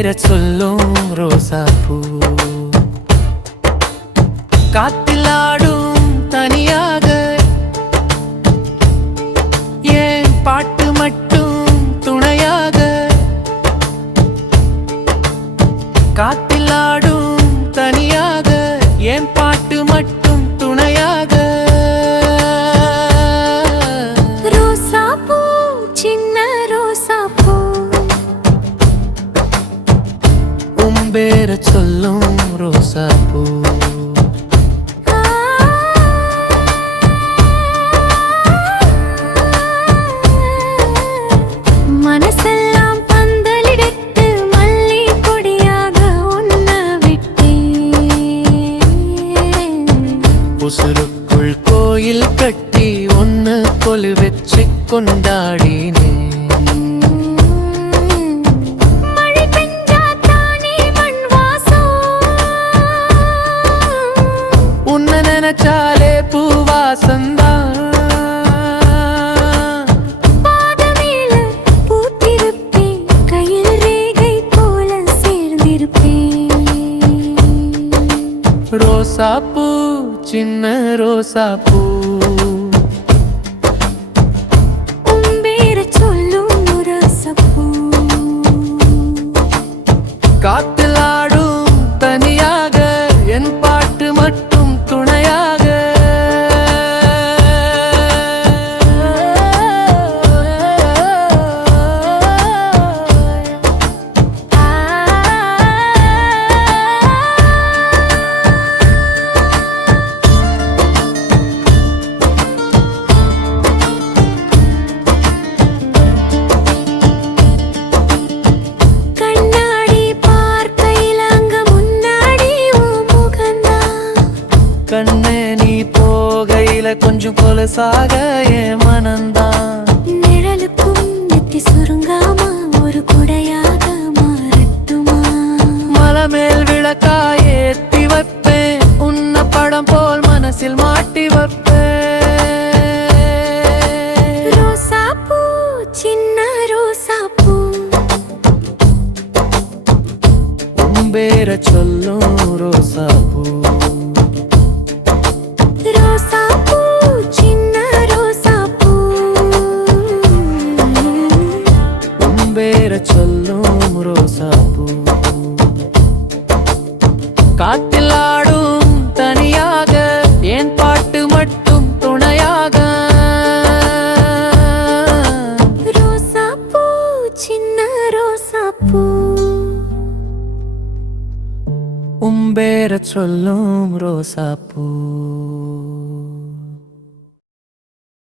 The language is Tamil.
சேர சொல்லும் ரோசா பூ. காத்திலாடும் தனியா சொல்லும் ரோசா பூ. உசுருக்குள் கோயில் கட்டி ஒன்னு கொலு வச்சு கொண்டாடின రోసాపు చిన్న రోసాపు కాకు கண்ணே நீ போகையில கொஞ்சம் கொலசாக என் மனந்தான் நிழலுக்கும் நெத்தி சுருங்காம ஒரு குடையாக மாறட்டுமா? மலை மேல் விளக்காய் ஏத்தி வைப்பேன். உன்ன படம் போல் மனசில் மாட்டி வைப்பேன். ரோசாப்பூ சின்ன ரோசாப்பூ உம்பேர சொல்லும் ரோசாப்பூ காத்தில் ஆடும் தனியாக என் பாட்டு மட்டும் துணையாக? ரோசாப்பூ சின்ன ரோசாப்பூ உம்பேர சொல்லும் ரோசாப்பூ